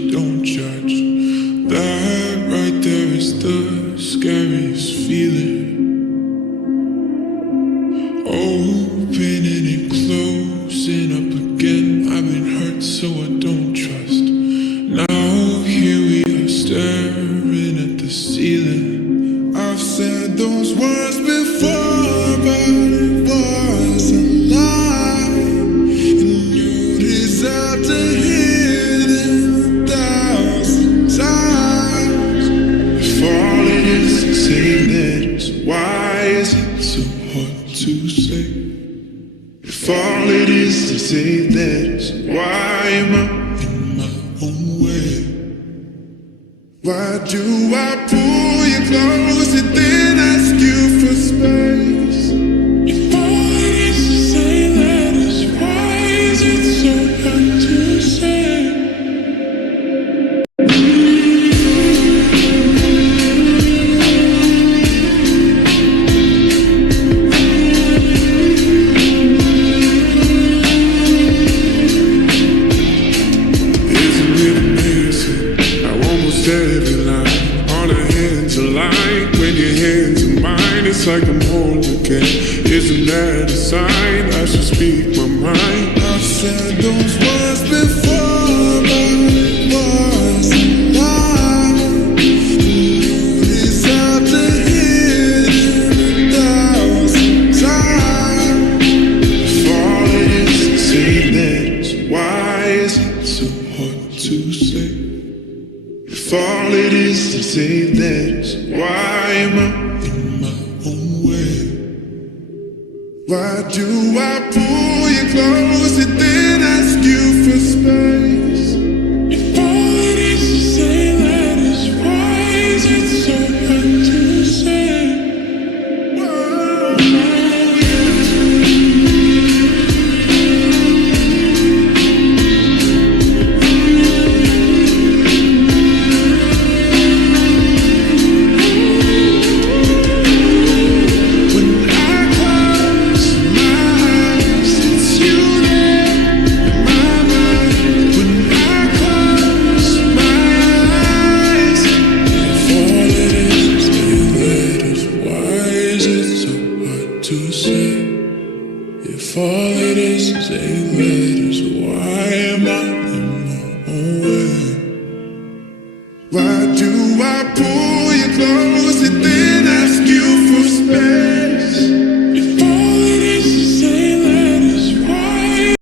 you don't judge. That right there is the scariest feeling. Opening and closing up again. I've been hurt so I don't trust. Now here we are staring at the ceiling. I've said those words before, but it was a lie. And you deserve to hear them 1,000 times. If all it is to say that is, why is it so hard to say? If all it is to say that is, why am I in my own way? Why do I pull you close and then ask you for space? If all it is to say that is, why is it so hard to say? Every line on a hands align. When your hands are mine, it's like I'm whole again. Isn't that a sign I should speak my mind? I've said those words before, but it was a lie. You deserve to hear it 1,000 times. If all it is to say that is, why is it so hard to say? If all it is to say that is, why am I in my own way? Why do I pull you close and then ask you for space? If all it is to say that is, why is it so hard to say? If all it is say letters, why am I in my own way? Why do I pull you close?